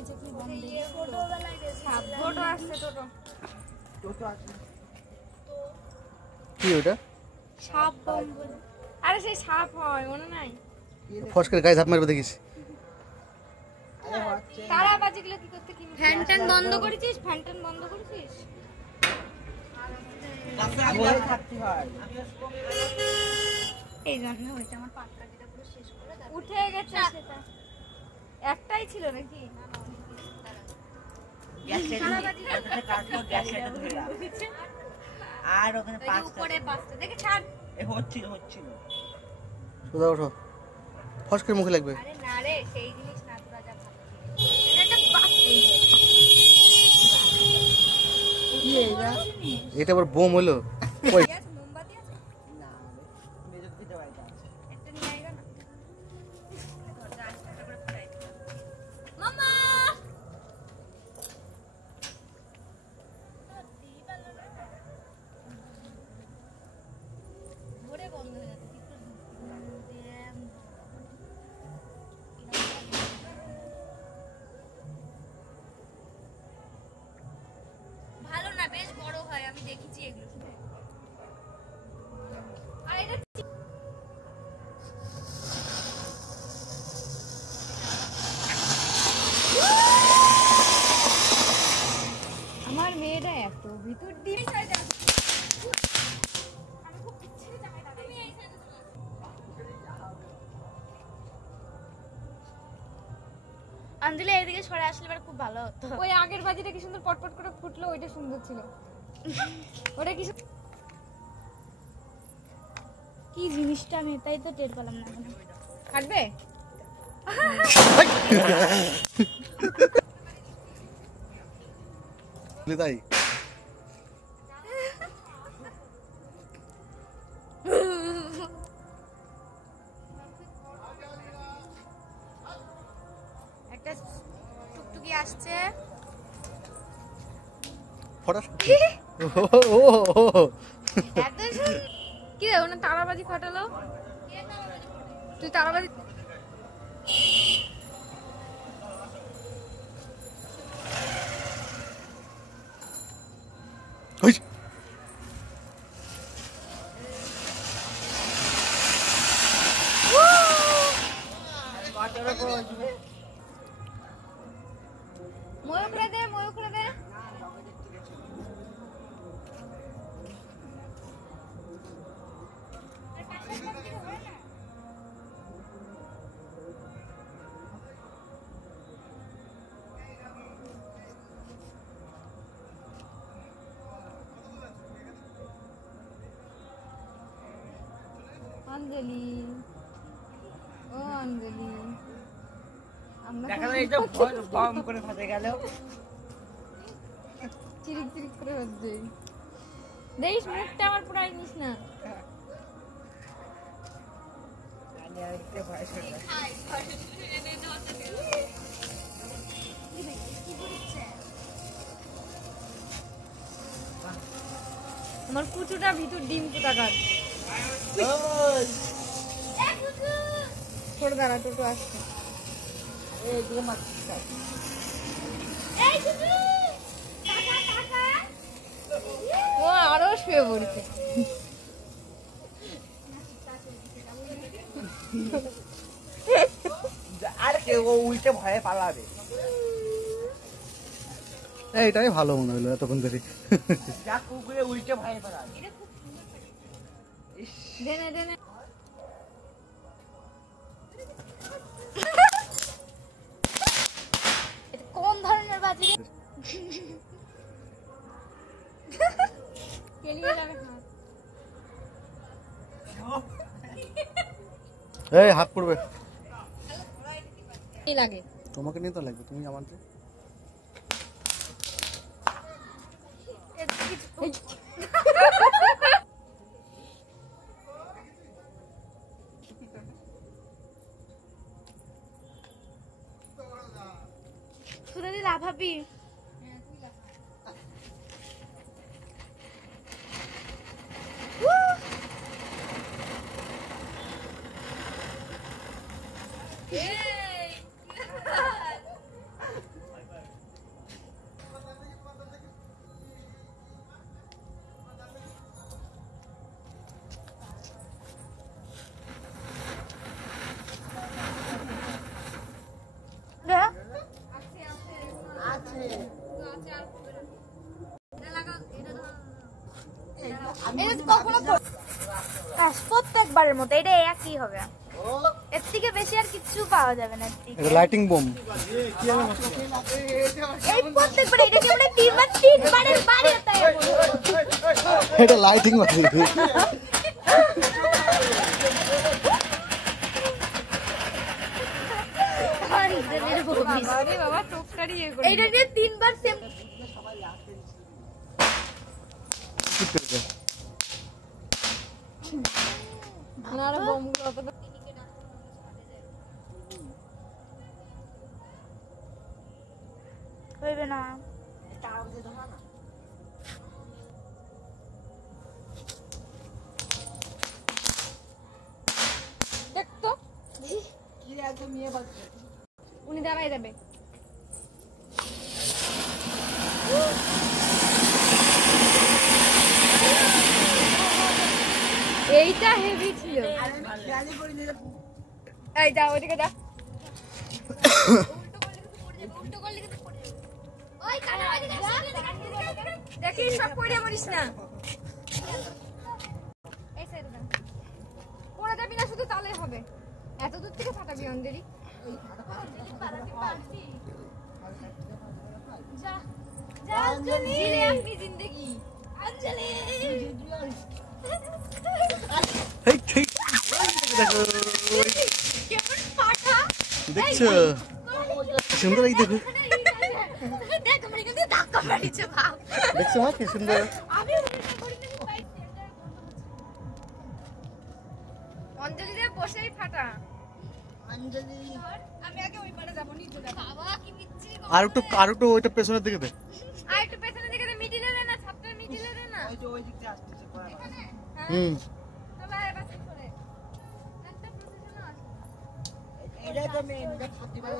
হয়েছে কি বন্ধ দিয়ে ছোটবেলায় গেছিলাম। টোটো আসছে, টোটো আসছে। কি ওটা? সাপ বম বলে। আরে সেই সাপ হয় মনে নাই? ফসকের গায়ে ঝাঁপ মারবে দেখিস। তারা বাজিগুলো কি করতে কি? ফ্যান বন্ধ করেছিস? ফ্যান বন্ধ করেছিস? এই জন্য হয়েছে আমার পাটটা যেটা পুরো শেষ করে উঠে গেছে সেটা। একটাই ছিল নাকি? আর ওখানে উপরে পাঁচটা দেখে ছাড়। হচ্ছিল সোজা ওঠো, ফসকের মুখে লাগবে। আরে না রে, সেই জিনিস না, তোরা যা ভাবছিস। এটা একটা বাচ্চা। এটা আবার বোম হলো। মোমবাতি আছে না? মেজর দিতে বাইটা আছে, একটা নিয়ে আইবা না। দরজা আস্তে করে ফুটাই মামা। ঘরে বন্ধ হয়ে যাচ্ছে। ভালো না, বেশ বড় হয়, আমি দেখেছি এগুলো। আর এটা আমার মেয়েটা এত ভিতর দিয়ে আঞ্জলি এইদিকে সরে আসলে এবার খুব ভালো হতো। ওই আগের বাজিটা কি সুন্দর পটপট করে ফুটলো, ওইটা সুন্দর ছিল। ওটা কি জিনিসটা আমি তাই তো টের পেলাম না। কাটবে তাই একটা টুকটুকি আসছে। কি রে ওনা তারাবাজি ফাটালো? তুই তারাবাজি ময়ূর দে, ময়ূর দে। অঞ্জলি, ও অঞ্জলি, বম করে ফাটে গেল। চিরিক চিরিক করে হচ্ছে। দেখিস মুখটা আমার পুরাই নিস না। আমার কুচুটা ভিতর ডিম কোথাকার। ছোট দাঁড়া, টোটো আসছে। ও আরো শুয়ে পড়ছে। আর কেউ উল্টে ভয়ে পালাবে। এইটাই ভালো মনে হলো এতক্ষণ ধরে। যা কুকুরে উল্টে ভয়ে পালাবে। দেনে দেনে কোন ধরনের বাজি রে? কেলিয়ে যাবে হাত। এই হাত পড়বে। কি লাগে? তোমাকে নিয়ে তো লাগবে, তুমি আমাকে। সুরালি লাভাবি। টিপারের মতো, এটা একই হবে। এর থেকে বেশি আর কিচ্ছু পাওয়া যাবে না। এটা লাইটিং বোম। এই প্রত্যেকবার এটা কি আমরা তিনবারের বাড়ি হতে হয়। এটা লাইটিং বাজি। আরে বাবা টোকটারি এ করে এইটা নিয়ে তিনবার সেম আর বোমগুলো অতটা হইবে না। দেখ তো কি একদম নিয়ে বাজছে উনি দাঁড়াই দেবে। এইটা হেভি ছিল। এই দাও ওইদিকে দাও। উল্টো করলে কিন্তু পড়ে যাবে। ওই কানা ওইদিকে দেখি সব পড়ে মরিস না। এই সাইডে দাও। পড়ে যাবি না, শুধু তালে হবে। এত দূর থেকে ফাটাবি অঞ্জলি। যা যা অঞ্জলি, জিলে আপনি জিন্দেগি অঞ্জলি। এই ঠিক দেখো, কেমন ফাটা দেখছো সুন্দর, এই দেখো দেখ আমার কিন্তু ধাক্কা মারিছে ভাব। দেখছো মা কি সুন্দর। আমি উল্টো করি না বাইক সেন্টার অঞ্জলি রে বসেই ফাটা। অঞ্জলি আমি আগে ওই পারে যাব, নিচে যাব। বাবা কি মিচ্ছি গো। আর একটু ওইটা পেছনের দিকে দে। আর একটু পেছনে দিকে দে, মিডিলে দে না, ছাপটার মিডিলে দে না। ওই যে ওই দিক থেকে আসতেছে এখানে হুম তবে এবার ঠিক করে একটা প্রসেশন আছে। এটা তো মেন এটা খাতি পারে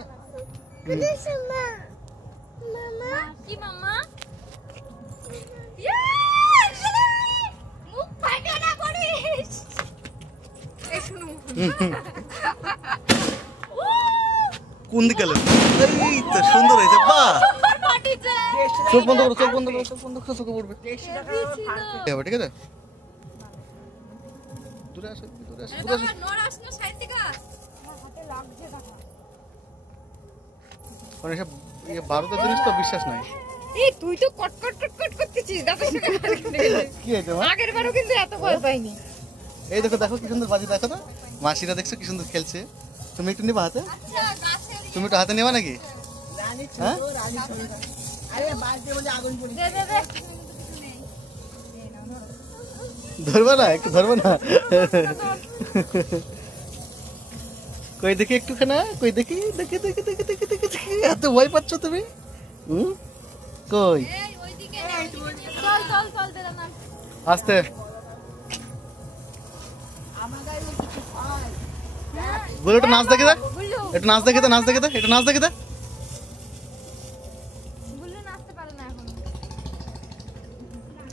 মামা মামা কি মামা ইয়ে মুখ ফাটা না করিস। এই শুনু কোন দিকে গেল? এই তো সুন্দর হয়েছে, বাহ। ফাটিছে। চোখ বন্ধ করো, চোখ বন্ধ করো, চোখ বন্ধ করো, চোখে পড়বে। দেশি টাকা এবার ঠিক আছে, দূরে আসো, দূরে আসো, দূরে আসো। এটা নড় আসনো সাইড থেকে আমার হাতে লাগছে টাকা। মানে সব ভারতের জিনিস তো বিশ্বাস নাই। এই তুই তো কট কট কট কট করতেছিস দাঁতের সাথে হাত কেটে। কি হয়েছে মা? আগের বারও কিন্তু এত ভয় পাইনি। এই দেখো, দেখো কি সুন্দর বাজি, দেখো না মাসিরা, দেখছো কি সুন্দর খেলছে। তুমি একটু নিবা হাতে, আচ্ছা গাছে তুমি একটু হাতে নেবা নাকি? রানী হ্যাঁ? ছোট রানী ছোট আরে বাজে বলে আগুন পড়ে দে দে দে ধরবা না, একটু ধরবা না। কই দেখি একটুখানা, কই দেখি, দেখি দেখি দেখি দেখি দেখি দেখি। এত ভয় পাচ্ছ তুমি? কই এই ওইদিকে চল চল চল দে না। আস্তে, আমার গায়ে কিছু পায় বলে একটু নাচ দেখে দে, বুঝলো একটু নাচ দেখে দে, নাচ দেখে দে, একটু নাচ দেখে দে।